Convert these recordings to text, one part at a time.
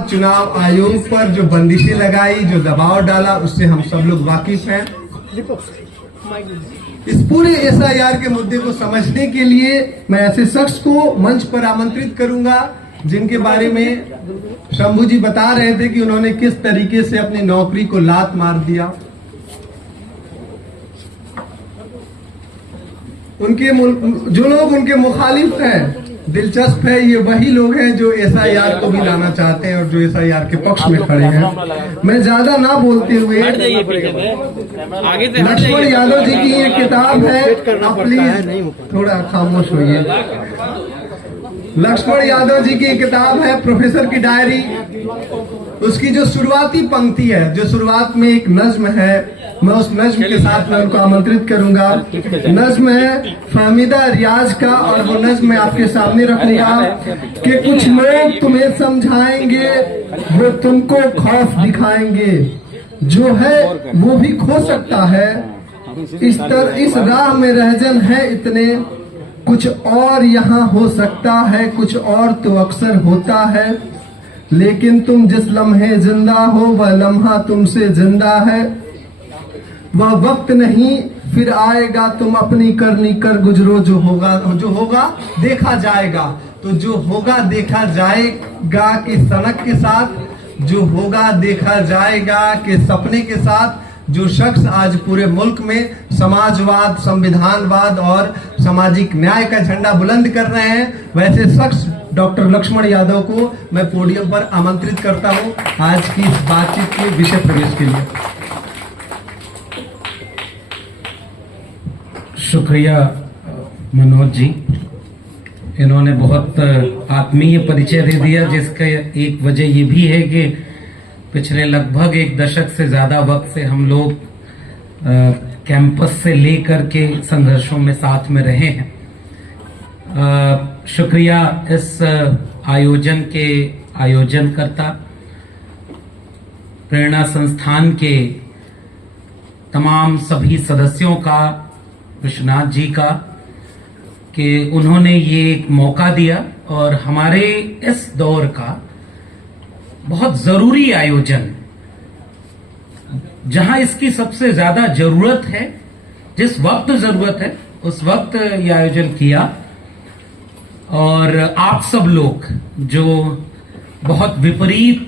चुनाव आयोग पर जो बंदिशें लगाई, जो दबाव डाला, उससे हम सब लोग वाकिफ हैं। इस पूरे एसआईआर के मुद्दे को समझने के लिए मैं ऐसे शख्स को मंच पर आमंत्रित करूंगा जिनके बारे में शंभू जी बता रहे थे कि उन्होंने किस तरीके से अपनी नौकरी को लात मार दिया। जो लोग उनके मुखालिफ हैं, दिलचस्प है, ये वही लोग हैं जो एसआईआर को भी लाना चाहते हैं और जो एसआईआर के पक्ष में खड़े हैं। मैं ज्यादा ना बोलते हुए लक्ष्मण यादव जी की ये किताब है, आप प्लीज थोड़ा खामोश होइए। लक्ष्मण यादव जी की किताब है प्रोफेसर की डायरी। उसकी जो शुरुआती पंक्ति है, जो शुरुआत में एक नज्म है, मैं उस नज्म के साथ मैं उनको आमंत्रित करूंगा। नज्म है फहमीदा रियाज का और वो नज्म मैं आपके सामने रखूंगा कि कुछ लोग तुम्हें समझाएंगे, वो तुमको खौफ दिखाएंगे, जो है वो भी खो सकता है। इस राह में रहजन है इतने, कुछ और यहाँ हो सकता है, कुछ और तो अक्सर होता है, लेकिन तुम जिस लम्हे जिंदा हो वह लम्हा तुमसे जिंदा है। वह वक्त नहीं फिर आएगा, तुम अपनी करनी कर गुजरो, जो होगा देखा जाएगा। तो जो होगा देखा जाएगा के सनक के साथ, जो होगा देखा जाएगा के सपने के साथ, जो शख्स आज पूरे मुल्क में समाजवाद, संविधानवाद और सामाजिक न्याय का झंडा बुलंद कर रहे हैं, वैसे शख्स डॉक्टर लक्ष्मण यादव को मैं पोडियम पर आमंत्रित करता हूं आज की इस बातचीत के विषय प्रवेश के लिए। शुक्रिया मनोज जी, इन्होंने बहुत आत्मीय परिचय दे दिया, जिसका एक वजह ये भी है कि पिछले लगभग एक दशक से ज्यादा वक्त से हम लोग कैंपस से लेकर के संघर्षों में साथ में रहे हैं। शुक्रिया इस आयोजन के आयोजनकर्ता, प्रेरणा संस्थान के तमाम सभी सदस्यों का, विश्वनाथ जी का, कि उन्होंने ये एक मौका दिया और हमारे इस दौर का बहुत जरूरी आयोजन, जहां इसकी सबसे ज्यादा जरूरत है, जिस वक्त जरूरत है उस वक्त ये आयोजन किया। और आप सब लोग जो बहुत विपरीत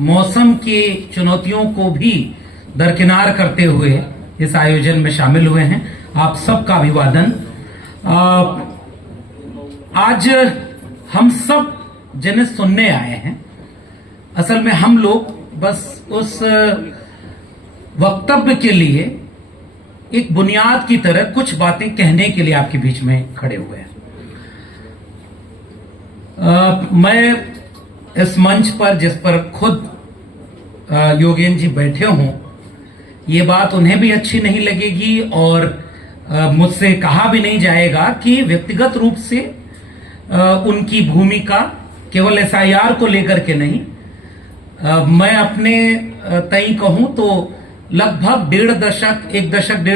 मौसम की चुनौतियों को भी दरकिनार करते हुए इस आयोजन में शामिल हुए हैं, आप सबका अभिवादन। आज हम सब जिन्हें सुनने आए हैं, असल में हम लोग बस उस वक्तव्य के लिए एक बुनियाद की तरह कुछ बातें कहने के लिए आपके बीच में खड़े हुए हैं। मैं इस मंच पर, जिस पर खुद योगेन जी बैठे हों, ये बात उन्हें भी अच्छी नहीं लगेगी और मुझसे कहा भी नहीं जाएगा कि व्यक्तिगत रूप से उनकी भूमिका केवल एसआईआर को लेकर के नहीं, मैं अपने तई कहूं तो लगभग डेढ़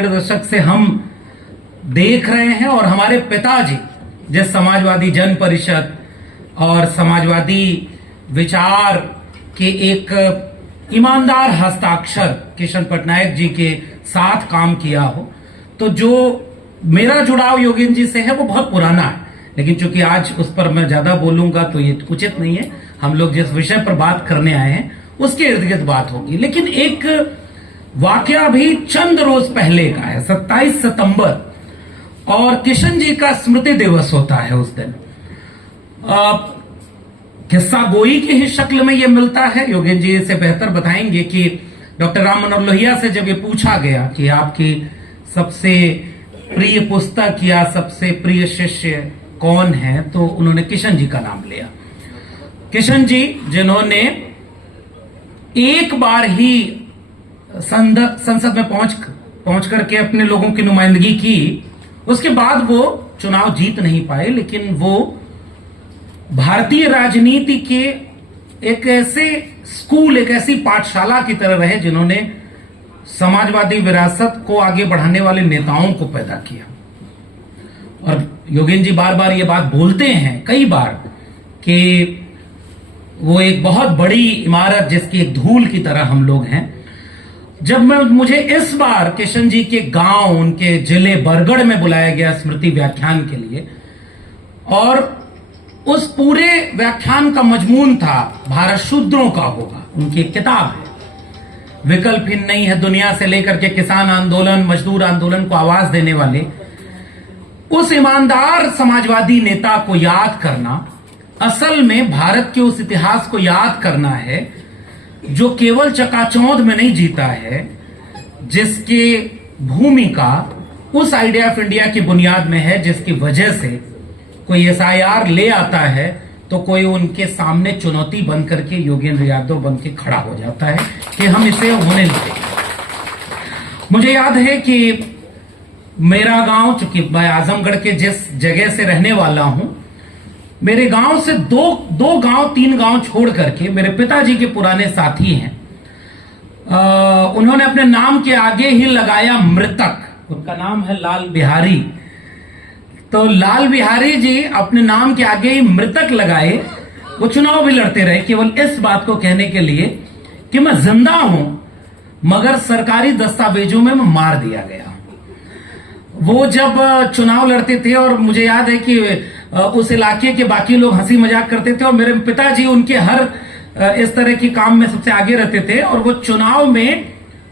दशक से हम देख रहे हैं और हमारे पिताजी जिस समाजवादी जन परिषद और समाजवादी विचार के एक ईमानदार हस्ताक्षर किशन पटनायक जी के साथ काम किया हो, तो जो मेरा जुड़ाव योगेन जी से है वो बहुत पुराना है, लेकिन चूंकि आज उस पर मैं ज्यादा बोलूंगा तो ये उचित नहीं है। हम लोग जिस विषय पर बात करने आए हैं उसके इर्द गिर्द बात होगी। लेकिन एक वाकया भी चंद रोज पहले का है, 27 सितंबर, और किशन जी का स्मृति दिवस होता है उस दिन। किस्सा गोई की ही शक्ल में ये मिलता है। योगेन जी से बेहतर बताएंगे कि डॉक्टर राम मनोहर लोहिया से जब ये पूछा गया कि आपकी सबसे प्रिय पुस्तक या सबसे प्रिय शिष्य कौन है, तो उन्होंने किशन जी का नाम लिया। किशन जी जिन्होंने एक बार ही संसद में पहुंच करके अपने लोगों की नुमाइंदगी की, उसके बाद वो चुनाव जीत नहीं पाए, लेकिन वो भारतीय राजनीति के एक ऐसे स्कूल, एक ऐसी पाठशाला की तरह रहे जिन्होंने समाजवादी विरासत को आगे बढ़ाने वाले नेताओं को पैदा किया। और योगेन जी बार बार ये बात बोलते हैं कई बार कि वो एक बहुत बड़ी इमारत जिसकी एक धूल की तरह हम लोग हैं। जब मुझे इस बार किशन जी के गांव, उनके जिले बरगढ़ में बुलाया गया स्मृति व्याख्यान के लिए, और उस पूरे व्याख्यान का मजमून था भारत शूद्रों का होगा। उनकी एक किताब है, विकल्पहीन नहीं है दुनिया से लेकर के किसान आंदोलन, मजदूर आंदोलन को आवाज देने वाले उस ईमानदार समाजवादी नेता को याद करना, असल में भारत के उस इतिहास को याद करना है जो केवल चकाचौंध में नहीं जीता है, जिसकी भूमिका उस आइडिया ऑफ इंडिया की बुनियाद में है, जिसकी वजह से कोई एसआईआर ले आता है तो कोई उनके सामने चुनौती बन करके योगेंद्र यादव बन के खड़ा हो जाता है कि हम इसे होने नहीं देंगे। मुझे याद है कि मेरा गांव, चूंकि मैं आजमगढ़ के जिस जगह से रहने वाला हूं, मेरे गांव से दो गांव, 3 गांव छोड़ करके मेरे पिताजी के पुराने साथी हैं। उन्होंने अपने नाम के आगे ही लगाया मृतक। उनका नाम है लाल बिहारी। तो लाल बिहारी जी अपने नाम के आगे ही मृतक लगाए। वो चुनाव भी लड़ते रहे केवल इस बात को कहने के लिए कि मैं जिंदा हूं, मगर सरकारी दस्तावेजों में मैं मार दिया गया। वो जब चुनाव लड़ते थे, और मुझे याद है कि उस इलाके के बाकी लोग हंसी मजाक करते थे, और मेरे पिताजी उनके हर इस तरह की काम में सबसे आगे रहते थे। और वो चुनाव में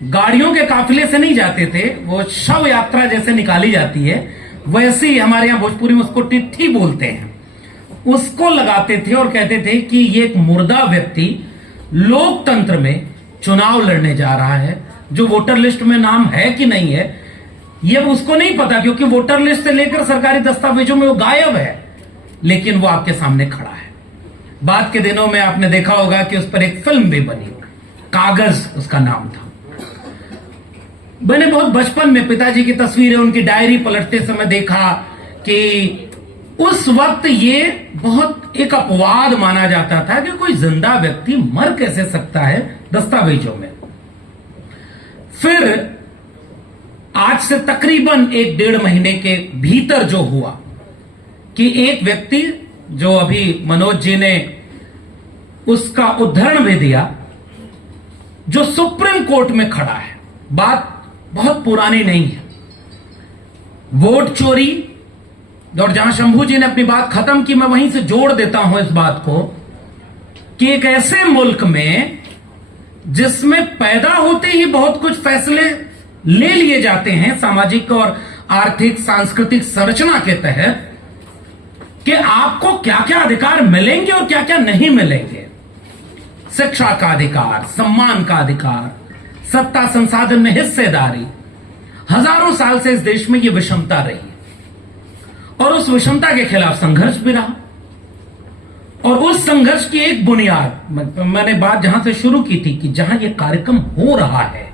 गाड़ियों के काफिले से नहीं जाते थे, वो शव यात्रा जैसे निकाली जाती है वैसे ही, हमारे यहां भोजपुरी में उसको टिट्ठी बोलते हैं, उसको लगाते थे और कहते थे कि ये एक मुर्दा व्यक्ति लोकतंत्र में चुनाव लड़ने जा रहा है। जो वोटर लिस्ट में नाम है कि नहीं है ये उसको नहीं पता, क्योंकि वोटर लिस्ट से लेकर सरकारी दस्तावेजों में वो गायब है, लेकिन वो आपके सामने खड़ा है। बाद के दिनों में आपने देखा होगा कि उस पर एक फिल्म भी बनी, कागज उसका नाम था। मैंने बहुत बचपन में पिताजी की तस्वीरें, उनकी डायरी पलटते समय देखा कि उस वक्त ये बहुत एक अपवाद माना जाता था कि कोई जिंदा व्यक्ति मर कैसे सकता है दस्तावेजों में। फिर आज से तकरीबन 1-1.5 महीने के भीतर जो हुआ कि एक व्यक्ति, जो अभी मनोज जी ने उसका उदाहरण भी दिया, जो सुप्रीम कोर्ट में खड़ा है, बात बहुत पुरानी नहीं है, वोट चोरी, और जहां शंभू जी ने अपनी बात खत्म की, मैं वहीं से जोड़ देता हूं इस बात को कि एक ऐसे मुल्क में जिसमें पैदा होते ही बहुत कुछ फैसले ले लिए जाते हैं सामाजिक और आर्थिक सांस्कृतिक संरचना के तहत, कि आपको क्या क्या अधिकार मिलेंगे और क्या क्या नहीं मिलेंगे। शिक्षा का अधिकार, सम्मान का अधिकार, सत्ता संसाधन में हिस्सेदारी, हजारों साल से इस देश में यह विषमता रही है, और उस विषमता के खिलाफ संघर्ष भी रहा। और उस संघर्ष की एक बुनियाद, मैंने बात जहां से शुरू की थी कि जहां यह कार्यक्रम हो रहा है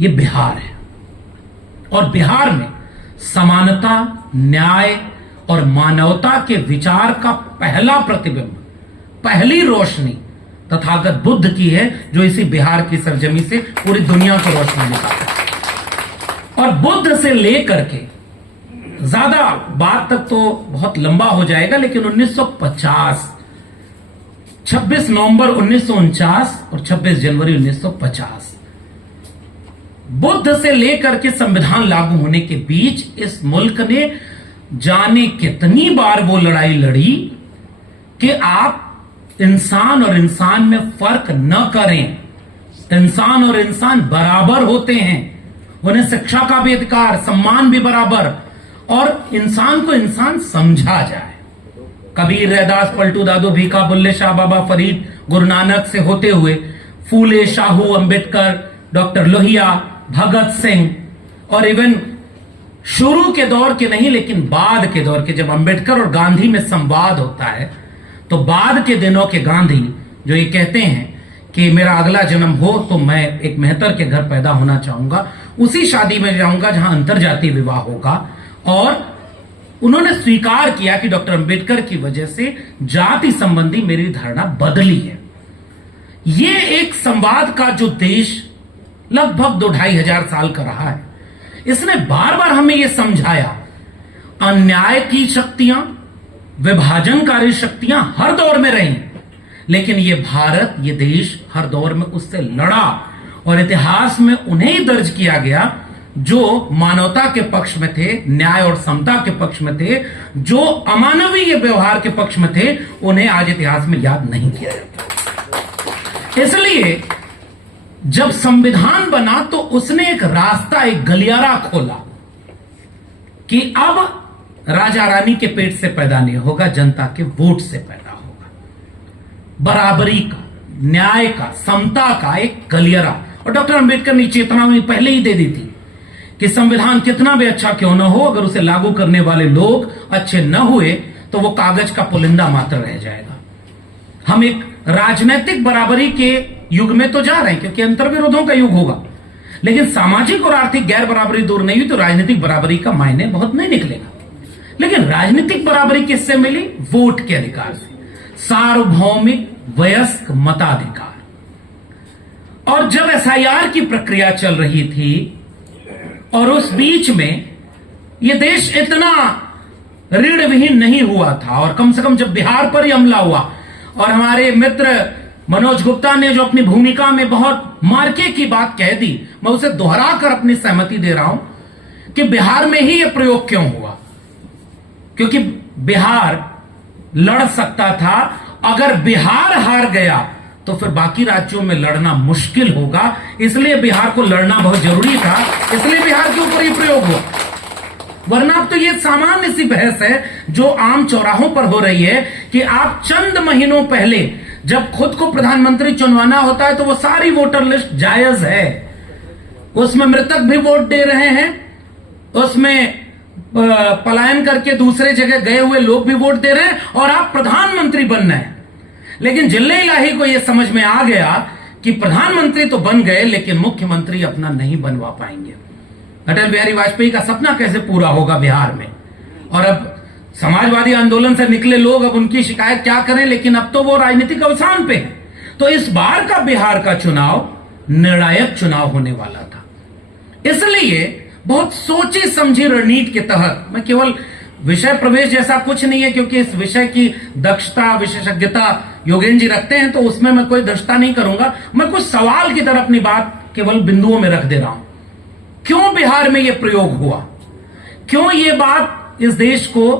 ये बिहार है, और बिहार में समानता, न्याय और मानवता के विचार का पहला प्रतिबिंब, पहली रोशनी तथागत बुद्ध की है, जो इसी बिहार की सरजमी से पूरी दुनिया को रोशनी दिखाता। और बुद्ध से लेकर के ज्यादा बात तक तो बहुत लंबा हो जाएगा, लेकिन 1950, 26 नवंबर 1949 और 26 जनवरी 1950, बुद्ध से लेकर के संविधान लागू होने के बीच इस मुल्क ने जाने कितनी बार वो लड़ाई लड़ी कि आप इंसान और इंसान में फर्क न करें, इंसान और इंसान बराबर होते हैं, उन्हें शिक्षा का भी अधिकार, सम्मान भी बराबर, और इंसान को इंसान समझा जाए। कबीर, रैदास, पलटू दादू, भीखा, बुल्ले शाह, बाबा फरीद, गुरु नानक से होते हुए फूले, शाहू, अंबेडकर, डॉक्टर लोहिया, भगत सिंह, और इवन शुरू के दौर के नहीं लेकिन बाद के दौर के, जब अंबेडकर और गांधी में संवाद होता है, तो बाद के दिनों के गांधी जो ये कहते हैं कि मेरा अगला जन्म हो तो मैं एक मेहतर के घर पैदा होना चाहूंगा, उसी शादी में जाऊंगा जहां अंतरजातीय विवाह होगा। और उन्होंने स्वीकार किया कि डॉक्टर अंबेडकर की वजह से जाति संबंधी मेरी धारणा बदली है। ये एक संवाद का जो देश लगभग 2-2.5 हजार साल का रहा है, इसने बार बार हमें यह समझाया, अन्याय की शक्तियां, विभाजनकारी शक्तियां हर दौर में रही, लेकिन ये भारत, ये देश हर दौर में उससे लड़ा और इतिहास में उन्हें ही दर्ज किया गया जो मानवता के पक्ष में थे, न्याय और समता के पक्ष में थे, जो अमानवीय व्यवहार के पक्ष में थे, उन्हें आज इतिहास में याद नहीं किया जाता। इसलिए जब संविधान बना तो उसने एक रास्ता, एक गलियारा खोला कि अब राजा रानी के पेट से पैदा नहीं होगा, जनता के वोट से पैदा होगा। बराबरी का, न्याय का, समता का एक गलियारा। और डॉक्टर अंबेडकर ने चेतना में पहले ही दे दी थी कि संविधान कितना भी अच्छा क्यों ना हो, अगर उसे लागू करने वाले लोग अच्छे न हुए तो वो कागज का पुलिंदा मात्र रह जाएगा। हम एक राजनीतिक बराबरी के युग में तो जा रहे हैं क्योंकि अंतर्विरोधों का युग होगा, लेकिन सामाजिक और आर्थिक गैर बराबरी दूर नहीं हुई तो राजनीतिक बराबरी का मायने बहुत नहीं निकलेगा। लेकिन राजनीतिक बराबरी किससे मिली? वोट के अधिकार से, सार्वभौमिक वयस्क मताधिकार। और जब एसआईआर की प्रक्रिया चल रही थी और उस बीच में यह देश इतना ऋण विहीन नहीं हुआ था, और कम से कम जब बिहार पर ही हमला हुआ और हमारे मित्र मनोज गुप्ता ने जो अपनी भूमिका में बहुत मार्के की बात कह दी, मैं उसे दोहराकर अपनी सहमति दे रहा हूं कि बिहार में ही यह प्रयोग क्यों हुआ, क्योंकि बिहार लड़ सकता था। अगर बिहार हार गया तो फिर बाकी राज्यों में लड़ना मुश्किल होगा, इसलिए बिहार को लड़ना बहुत जरूरी था, इसलिए बिहार के ऊपर यह प्रयोग हुआ। वरना अब तो ये सामान्य सी बहस है जो आम चौराहों पर हो रही है कि आप चंद महीनों पहले जब खुद को प्रधानमंत्री चुनवाना होता है तो वो सारी वोटर लिस्ट जायज है, उसमें मृतक भी वोट दे रहे हैं, उसमें पलायन करके दूसरे जगह गए हुए लोग भी वोट दे रहे हैं, और आप प्रधानमंत्री बनना है। लेकिन जिले इलाही को यह समझ में आ गया कि प्रधानमंत्री तो बन गए लेकिन मुख्यमंत्री अपना नहीं बनवा पाएंगे। अटल बिहारी वाजपेयी का सपना कैसे पूरा होगा बिहार में? और अब समाजवादी आंदोलन से निकले लोग अब उनकी शिकायत क्या करें, लेकिन अब तो वो राजनीतिक अवसान पे है। तो इस बार का बिहार का चुनाव निर्णायक चुनाव होने वाला था, इसलिए बहुत सोची समझी रणनीति के तहत, मैं केवल विषय प्रवेश जैसा कुछ नहीं है क्योंकि इस विषय की दक्षता विशेषज्ञता योगेन जी रखते हैं तो उसमें मैं कोई दक्षता नहीं करूंगा, मैं कुछ सवाल की तरह अपनी बात केवल बिंदुओं में रख दे रहा हूं। क्यों बिहार में यह प्रयोग हुआ? क्यों यह बात इस देश को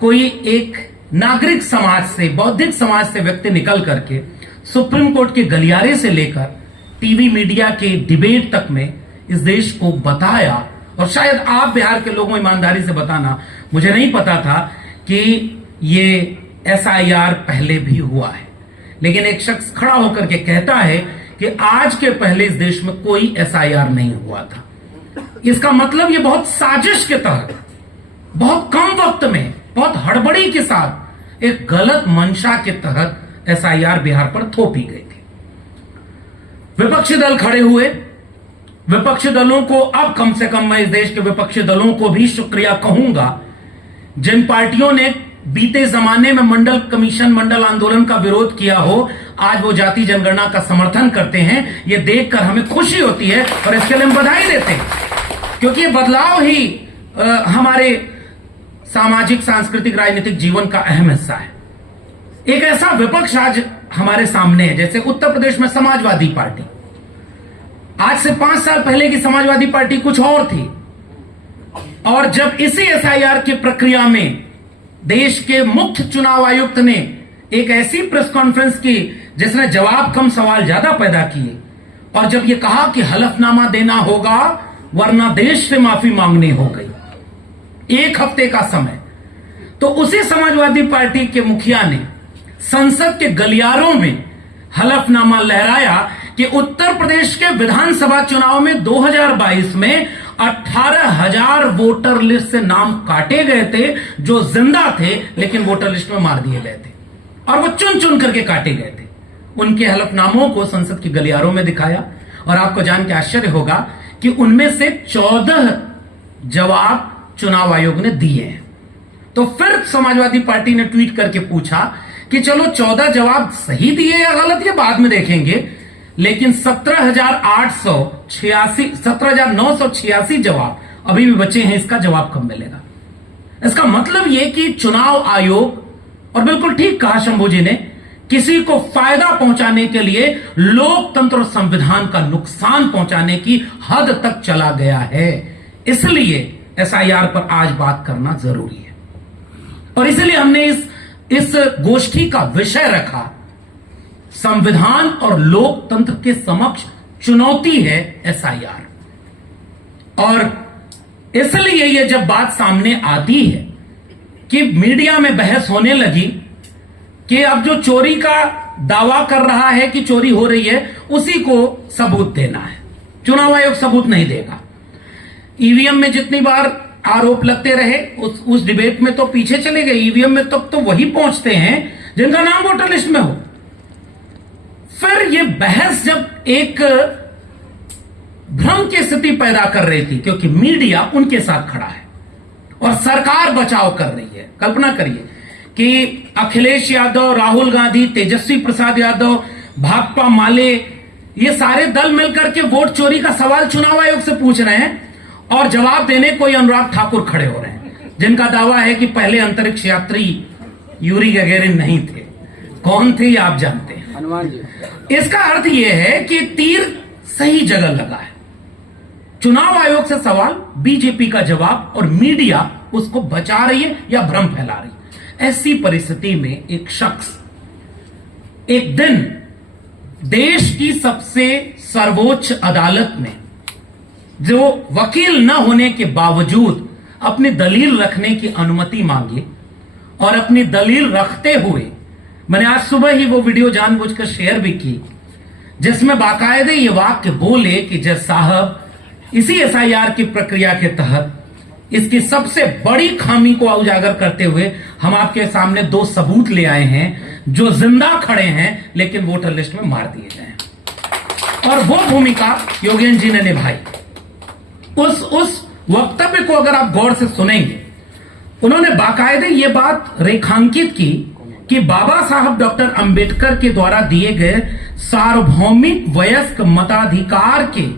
कोई एक नागरिक समाज से, बौद्धिक समाज से व्यक्ति निकल करके सुप्रीम कोर्ट के गलियारे से लेकर टीवी मीडिया के डिबेट तक में इस देश को बताया? और शायद आप बिहार के लोगों ईमानदारी से बताना, मुझे नहीं पता था कि ये एसआईआर पहले भी हुआ है, लेकिन एक शख्स खड़ा होकर के कहता है कि आज के पहले इस देश में कोई एसआईआर नहीं हुआ था। इसका मतलब ये बहुत साजिश के तहत, बहुत कम वक्त में, बहुत हड़बड़ी के साथ, एक गलत मंशा के तहत एसआईआर बिहार पर थोपी गई थी। विपक्षी दल खड़े हुए, विपक्षी दलों को, अब कम से कम मैं इस देश के विपक्षी दलों को भी शुक्रिया कहूंगा जिन पार्टियों ने बीते जमाने में मंडल कमीशन, मंडल आंदोलन का विरोध किया हो, आज वो जाति जनगणना का समर्थन करते हैं। ये देखकर हमें खुशी होती है और इसके लिए हम बधाई देते हैं, क्योंकि ये बदलाव ही हमारे सामाजिक सांस्कृतिक राजनीतिक जीवन का अहम हिस्सा है। एक ऐसा विपक्ष आज हमारे सामने है, जैसे उत्तर प्रदेश में समाजवादी पार्टी, आज से 5 साल पहले की समाजवादी पार्टी कुछ और थी, और जब इसी एसआईआर की प्रक्रिया में देश के मुख्य चुनाव आयुक्त ने एक ऐसी प्रेस कॉन्फ्रेंस की जिसने जवाब कम सवाल ज्यादा पैदा किए, और जब यह कहा कि हलफनामा देना होगा वरना देश से माफी मांगनी हो गई, 1 हफ्ते का समय, तो उसी समाजवादी पार्टी के मुखिया ने संसद के गलियारों में हलफनामा लहराया कि उत्तर प्रदेश के विधानसभा चुनाव में 2022 में 18,000 वोटर लिस्ट से नाम काटे गए थे जो जिंदा थे लेकिन वोटर लिस्ट में मार दिए गए थे, और वो चुन चुन करके काटे गए थे। उनके हलफनामों को संसद के गलियारों में दिखाया, और आपको जान के आश्चर्य होगा कि उनमें से 14 जवाब चुनाव आयोग ने दिए हैं। तो फिर समाजवादी पार्टी ने ट्वीट करके पूछा कि चलो 14 जवाब सही दिए या गलत ये बाद में देखेंगे, लेकिन 17,986 जवाब अभी भी बचे हैं, इसका जवाब कब मिलेगा? इसका मतलब यह कि चुनाव आयोग, और बिल्कुल ठीक कहा शंभू जी ने किसी को फायदा पहुंचाने के लिए लोकतंत्र और संविधान का नुकसान पहुंचाने की हद तक चला गया है। इसलिए एसआईआर पर आज बात करना जरूरी है और इसलिए हमने इस गोष्ठी का विषय रखा, संविधान और लोकतंत्र के समक्ष चुनौती है एसआईआर। और इसलिए ये जब बात सामने आती है कि मीडिया में बहस होने लगी कि अब जो चोरी का दावा कर रहा है कि चोरी हो रही है उसी को सबूत देना है, चुनाव आयोग सबूत नहीं देगा। ईवीएम में जितनी बार आरोप लगते रहे उस डिबेट में तो पीछे चले गए। ईवीएम में तो वही पहुंचते हैं जिनका नाम वोटर लिस्ट में हो। फिर ये बहस जब एक भ्रम की स्थिति पैदा कर रही थी क्योंकि मीडिया उनके साथ खड़ा है और सरकार बचाव कर रही है। कल्पना करिए कि अखिलेश यादव, राहुल गांधी, तेजस्वी प्रसाद यादव, भाकपा माले, ये सारे दल मिलकर के वोट चोरी का सवाल चुनाव आयोग से पूछ रहे हैं और जवाब देने कोई अनुराग ठाकुर खड़े हो रहे हैं जिनका दावा है कि पहले अंतरिक्ष यात्री यूरी गगैरिन नहीं थे। कौन थे ये आप जानते हैं। हनुमान जी। इसका अर्थ यह है कि तीर सही जगह लगा है। चुनाव आयोग से सवाल, बीजेपी का जवाब और मीडिया उसको बचा रही है या भ्रम फैला रही है। ऐसी परिस्थिति में एक शख्स एक दिन देश की सबसे सर्वोच्च अदालत में जो वकील न होने के बावजूद अपनी दलील रखने की अनुमति मांगी और अपनी दलील रखते हुए मैंने आज सुबह ही वो वीडियो जानबूझकर शेयर भी की जिसमें बाकायदे ये वाक्य बोले कि जज साहब, इसी एसआईआर की प्रक्रिया के तहत इसकी सबसे बड़ी खामी को उजागर करते हुए हम आपके सामने 2 सबूत ले आए हैं जो जिंदा खड़े हैं लेकिन वोटर लिस्ट में मार दिए गए। और वो भूमिका योगेंद्र जी ने निभाई। उस वक्तव्य को अगर आप गौर से सुनेंगे, उन्होंने बाकायदे ये बात रेखांकित की कि बाबा साहब डॉक्टर अंबेडकर के द्वारा दिए गए सार्वभौमिक वयस्क मताधिकार के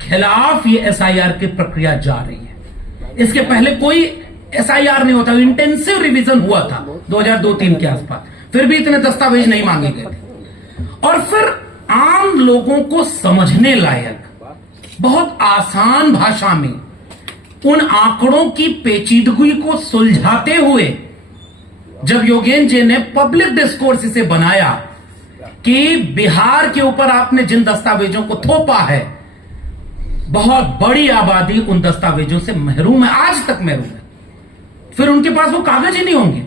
खिलाफ ये एसआईआर की प्रक्रिया जा रही है। इसके पहले कोई एसआईआर नहीं होता, इंटेंसिव रिवीजन हुआ था 2002-03 के आसपास, फिर भी इतने दस्तावेज नहीं मांगे गए थे। और फिर आम लोगों को समझने लायक बहुत आसान भाषा में उन आंकड़ों की पेचीदगी को सुलझाते हुए जब योगेंद्र जी ने पब्लिक डिस्कोर्स इसे बनाया कि बिहार के ऊपर आपने जिन दस्तावेजों को थोपा है, बहुत बड़ी आबादी उन दस्तावेजों से महरूम है, आज तक महरूम है, फिर उनके पास वो कागज ही नहीं होंगे।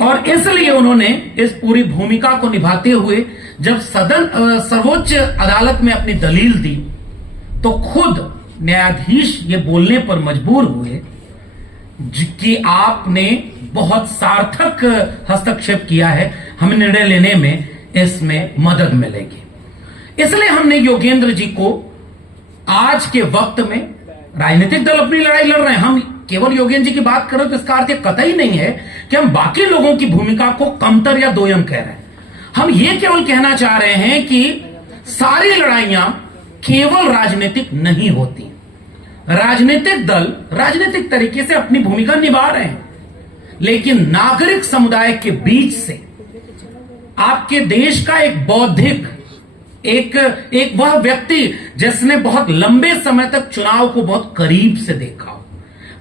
और इसलिए उन्होंने इस पूरी भूमिका को निभाते हुए जब सर्वोच्च अदालत में अपनी दलील दी तो खुद न्यायाधीश ये बोलने पर मजबूर हुए कि आपने बहुत सार्थक हस्तक्षेप किया है, हमें निर्णय लेने में इसमें मदद मिलेगी। इसलिए हमने योगेंद्र जी को आज के वक्त में, राजनीतिक दल अपनी लड़ाई लड़ रहे हैं, हम केवल योगेंद्र जी की बात करें तो इसका अर्थ कतई नहीं है कि हम बाकी लोगों की भूमिका को कमतर या दोयम कह रहे हैं। हम ये केवल कहना चाह रहे हैं कि सारी लड़ाइयां केवल राजनीतिक नहीं होती। राजनीतिक दल राजनीतिक तरीके से अपनी भूमिका निभा रहे हैं, लेकिन नागरिक समुदाय के बीच से आपके देश का एक बौद्धिक एक वह व्यक्ति जिसने बहुत लंबे समय तक चुनाव को बहुत करीब से देखा हो।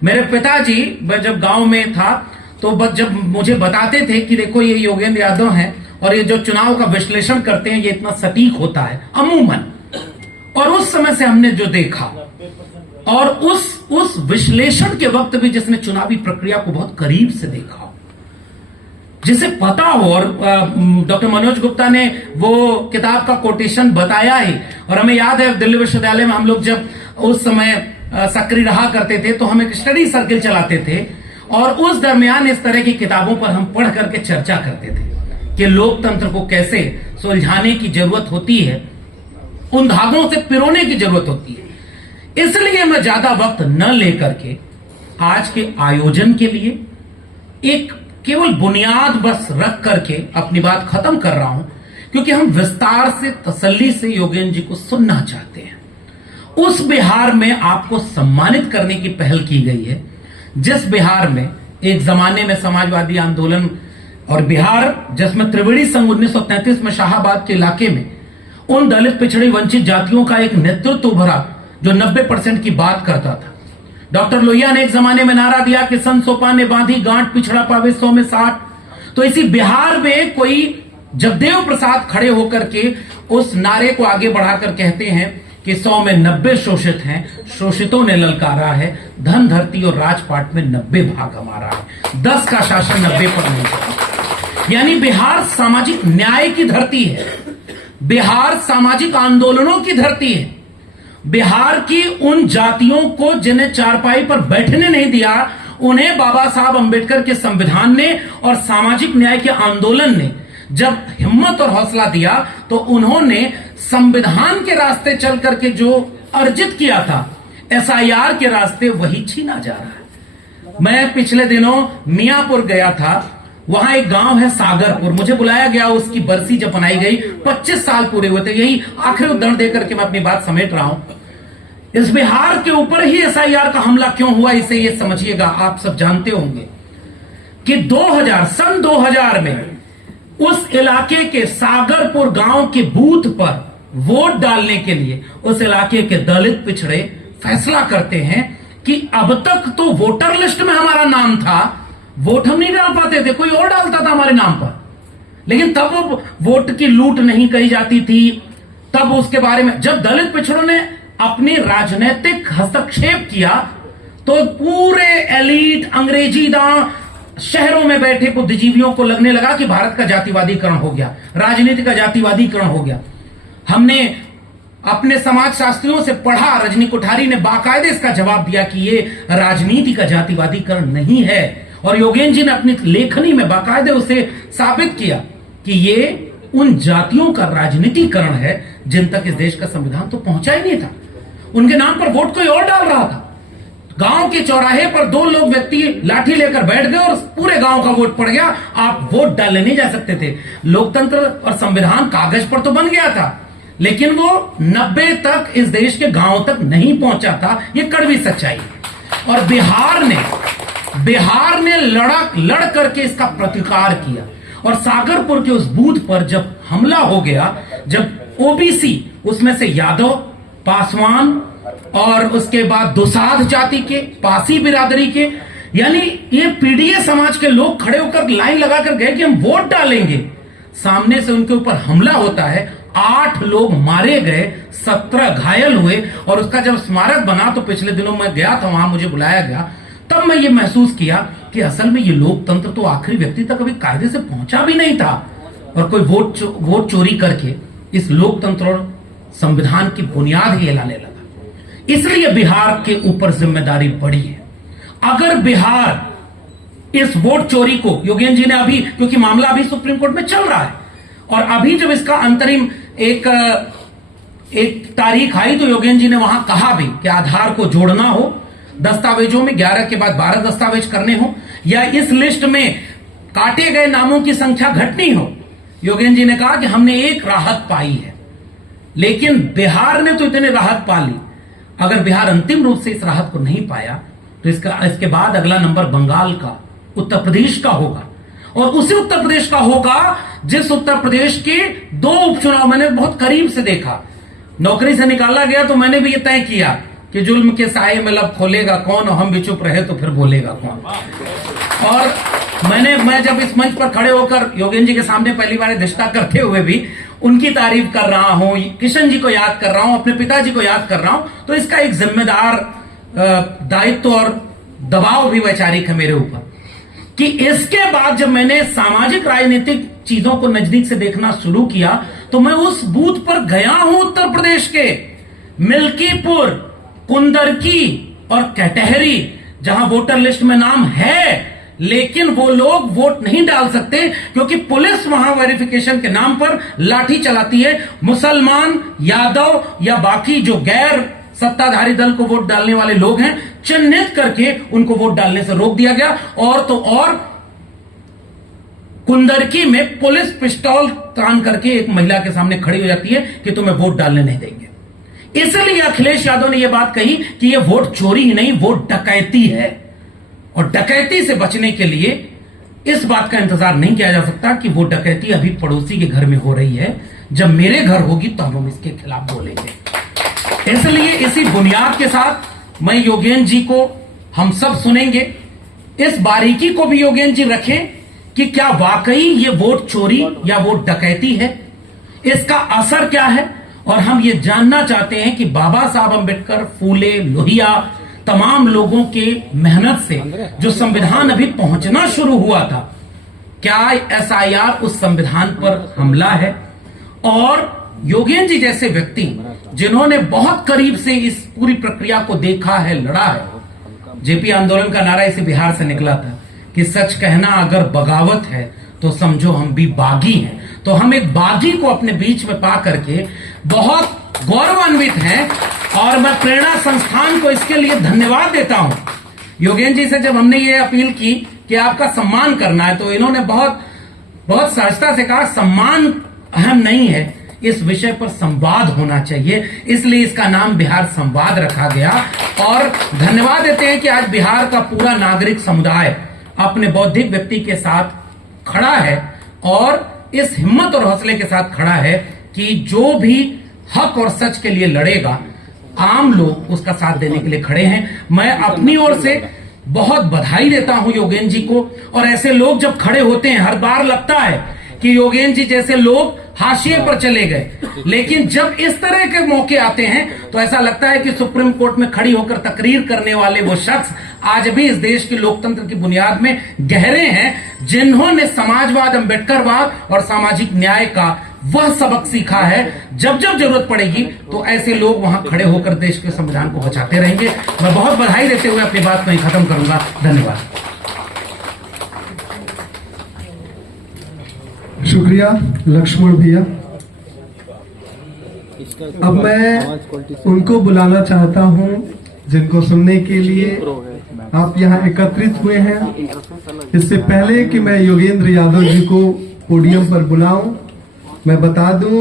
मेरे पिताजी जब गांव में था तो जब मुझे बताते थे कि देखो ये योगेंद्र यादव हैं और ये जो चुनाव का विश्लेषण करते हैं ये इतना सटीक होता है अमूमन, और उस समय से हमने जो देखा और उस विश्लेषण के वक्त भी जिसने चुनावी प्रक्रिया को बहुत करीब से देखा हो, जिसे पता हो, और डॉक्टर मनोज गुप्ता ने वो किताब का कोटेशन बताया ही, और हमें याद है दिल्ली विश्वविद्यालय में हम लोग जब उस समय सक्रिय रहा करते थे तो हम एक स्टडी सर्किल चलाते थे और उस दरमियान इस तरह की किताबों पर हम पढ़ करके चर्चा करते थे कि लोकतंत्र को कैसे सुलझाने की जरूरत होती है, उन धागों से पिरोने की जरूरत होती है। इसलिए मैं ज्यादा वक्त न लेकर के आज के आयोजन के लिए एक केवल बुनियाद बस रख करके अपनी बात खत्म कर रहा हूं, क्योंकि हम विस्तार से तसल्ली से योगेंद्र जी को सुनना चाहते हैं। उस बिहार में आपको सम्मानित करने की पहल की गई है जिस बिहार में एक जमाने में समाजवादी आंदोलन और बिहार जिसमें त्रिवेणी संघ 1933 में शाहाबाद के इलाके में उन दलित पिछड़ी वंचित जातियों का एक नेतृत्व उभरा जो 90% की बात करता था। डॉक्टर लोहिया ने एक जमाने में नारा दिया कि सन सोपा ने बांधी गांठ, पिछड़ा पावे 100 में 60। तो इसी बिहार में कोई जगदेव प्रसाद खड़े होकर के उस नारे को आगे बढ़ाकर कहते हैं कि 100 में 90 शोषित हैं, शोषितों ने ललकारा है, धन धरती और राजपाट में 90 भाग हमारा है, 10 का शासन 90 पर नहीं चला। यानी बिहार सामाजिक न्याय की धरती है, बिहार सामाजिक आंदोलनों की धरती है। बिहार की उन जातियों को जिन्हें चारपाई पर बैठने नहीं दिया, उन्हें बाबा साहब अंबेडकर के संविधान ने और सामाजिक न्याय के आंदोलन ने जब हिम्मत और हौसला दिया तो उन्होंने संविधान के रास्ते चल करके जो अर्जित किया था, एसआईआर के रास्ते, वही छीना जा रहा है। मैं पिछले दिनों मियापुर गया था, वहां एक गांव है सागरपुर, मुझे बुलाया गया, उसकी बरसी जब मनाई गई, 25 साल पूरे हुए थे। यही आखिरी उदाहरण देकर के मैं अपनी बात समेट रहा हूं। इस बिहार के ऊपर ही एसआईआर का हमला क्यों हुआ, इसे ये समझिएगा। आप सब जानते होंगे कि सन 2000 में उस इलाके के सागरपुर गांव के बूथ पर वोट डालने के लिए उस इलाके के दलित पिछड़े फैसला करते हैं कि अब तक तो वोटर लिस्ट में हमारा नाम था, वोट हम नहीं डाल पाते थे, कोई और डालता था हमारे नाम पर। लेकिन तब वो वोट की लूट नहीं कही जाती थी। तब उसके बारे में जब दलित पिछड़ों ने अपनी राजनीतिक हस्तक्षेप किया तो पूरे एलीट अंग्रेजी दां शहरों में बैठे बुद्धिजीवियों को लगने लगा कि भारत का जातिवादीकरण हो गया, राजनीति का जातिवादीकरण हो गया। हमने अपने समाज शास्त्रियों से पढ़ा, रजनी कोठारी ने बाकायदे इसका जवाब दिया कि ये राजनीति का जातिवादीकरण नहीं है, और योगेन जी ने अपनी लेखनी में बाकायदे उसे साबित किया कि ये उन जातियों का राजनीतिकरण है जिन तक इस देश का संविधान तो पहुंचा ही नहीं था। उनके नाम पर वोट कोई और डाल रहा था। गांव के चौराहे पर 2 लोग व्यक्ति लाठी लेकर बैठ गए और पूरे गांव का वोट पड़ गया, आप वोट डालने नहीं जा सकते थे। लोकतंत्र और संविधान कागज पर तो बन गया था, लेकिन वो 90 तक इस देश के गांव तक नहीं पहुंचा था। ये कड़वी सच्चाई है। और बिहार ने लड़ करके इसका प्रतिकार किया। और सागरपुर के उस बूथ पर जब हमला हो गया, जब ओबीसी, उसमें से यादव, पासवान और उसके बाद दुसाध जाति के, पासी बिरादरी के, यानी ये पीडीए समाज के लोग खड़े होकर लाइन लगाकर गए कि हम वोट डालेंगे। सामने से उनके ऊपर हमला होता है, 8 लोग मारे गए, 17 घायल हुए। और उसका जब स्मारक बना तो पिछले दिनों मैं गया था, वहां मुझे बुलाया गया, तब मैं ये महसूस किया कि असल में ये लोकतंत्र तो आखिरी व्यक्ति तक अभी कायदे से पहुंचा भी नहीं था, और कोई वोट चोरी करके इस लोकतंत्र और संविधान की बुनियाद ही हिलाने लगा। इसलिए बिहार के ऊपर जिम्मेदारी बड़ी है। अगर बिहार इस वोट चोरी को, योगेन जी ने अभी, क्योंकि मामला अभी सुप्रीम कोर्ट में चल रहा है, और अभी जब इसका अंतरिम एक तारीख आई तो योगेन जी ने वहां कहा भी कि आधार को जोड़ना हो, दस्तावेजों में 11 के बाद 12 दस्तावेज करने हो, या इस लिस्ट में काटे गए नामों की संख्या घटनी हो। योगेन जी ने कहा कि हमने एक राहत पाई है, लेकिन बिहार ने तो इतनी राहत पा ली। अगर बिहार अंतिम रूप से इस राहत को नहीं पाया तो इसके बाद अगला नंबर बंगाल का, उत्तर प्रदेश का होगा। और उसी उत्तर प्रदेश का होगा जिस उत्तर प्रदेश के 2 उपचुनाव मैंने बहुत करीब से देखा। नौकरी से निकाला गया तो मैंने भी ये तय किया कि जुल्म के साए में लब खोलेगा कौन, और हम भी चुप रहे तो फिर बोलेगा कौन। और मैं जब इस मंच पर खड़े होकर योगेन जी के सामने पहली बार दृष्टा करते हुए भी उनकी तारीफ कर रहा हूं, किशन जी को याद कर रहा हूं, अपने पिताजी को याद कर रहा हूं, तो इसका एक जिम्मेदार दायित्व और दबाव भी वैचारिक है मेरे ऊपर कि इसके बाद जब मैंने सामाजिक राजनीतिक चीजों को नजदीक से देखना शुरू किया तो मैं उस बूथ पर गया हूं, उत्तर प्रदेश के मिल्कीपुर, कुंदरकी और कटहरी, जहां वोटर लिस्ट में नाम है लेकिन वो लोग वोट नहीं डाल सकते क्योंकि पुलिस वहां वेरिफिकेशन के नाम पर लाठी चलाती है। मुसलमान, यादव या बाकी जो गैर सत्ताधारी दल को वोट डालने वाले लोग हैं, चिन्हित करके उनको वोट डालने से रोक दिया गया। और तो और कुंदरकी में पुलिस पिस्टल तान करके एक महिला के सामने खड़ी हो जाती है कि तुम्हें वोट डालने नहीं देंगे। इसलिए अखिलेश यादव ने यह बात कही कि यह वोट चोरी ही नहीं, वोट डकैती है। और डकैती से बचने के लिए इस बात का इंतजार नहीं किया जा सकता कि वो डकैती अभी पड़ोसी के घर में हो रही है, जब मेरे घर होगी तो हम इसके खिलाफ बोलेंगे। इसलिए इसी बुनियाद के साथ मैं योगेंद्र जी को, हम सब सुनेंगे, इस बारीकी को भी योगेंद्र जी रखें कि क्या वाकई ये वोट चोरी या वोट डकैती है, इसका असर क्या है। और हम ये जानना चाहते हैं कि बाबा साहब अंबेडकर, फूले, लोहिया, तमाम लोगों के मेहनत से जो संविधान अभी पहुंचना शुरू हुआ था, क्या एसआईआर उस संविधान पर हमला है। और योगेंद्र जी जैसे व्यक्ति जिन्होंने बहुत करीब से इस पूरी प्रक्रिया को देखा है, लड़ा है। जेपी आंदोलन का नारा इसी बिहार से निकला था कि सच कहना अगर बगावत है तो समझो हम भी बागी हैं। तो हम एक बागी को अपने बीच में पा करके बहुत गौरवान्वित हैं और मैं प्रेरणा संस्थान को इसके लिए धन्यवाद देता हूं। योगेंद्र जी से जब हमने ये अपील की कि आपका सम्मान करना है, तो इन्होंने बहुत सहजता से कहा सम्मान अहम नहीं है, इस विषय पर संवाद होना चाहिए, इसलिए इसका नाम बिहार संवाद रखा गया। और धन्यवाद देते हैं कि आज बिहार का पूरा नागरिक समुदाय अपने बौद्धिक व्यक्ति के साथ खड़ा है और इस हिम्मत और हौसले के साथ खड़ा है कि जो भी हक और सच के लिए लड़ेगा, आम लोग उसका साथ देने के लिए खड़े हैं। मैं अपनी ओर से बहुत बधाई देता हूं योगेंद्र जी को। और ऐसे लोग जब खड़े होते हैं, हर बार लगता है कि योगेंद्र जी जैसे लोग हाशिए पर चले गए, लेकिन जब इस तरह के मौके आते हैं तो ऐसा लगता है कि सुप्रीम कोर्ट में खड़ी होकर तकरीर करने वाले वो शख्स आज भी इस देश के लोकतंत्र की बुनियाद में गहरे हैं, जिन्होंने समाजवाद, अम्बेडकरवाद और सामाजिक न्याय का वह सबक सीखा है। जब जब जरूरत पड़ेगी तो ऐसे लोग वहां खड़े होकर देश के संविधान को बचाते रहेंगे। मैं बहुत बधाई देते हुए अपनी बात को खत्म करूंगा। धन्यवाद। शुक्रिया लक्ष्मण भैया। अब मैं उनको बुलाना चाहता हूं जिनको सुनने के लिए आप यहाँ एकत्रित हुए हैं। इससे पहले कि मैं योगेंद्र यादव जी को पोडियम पर बुलाऊं, मैं बता दूं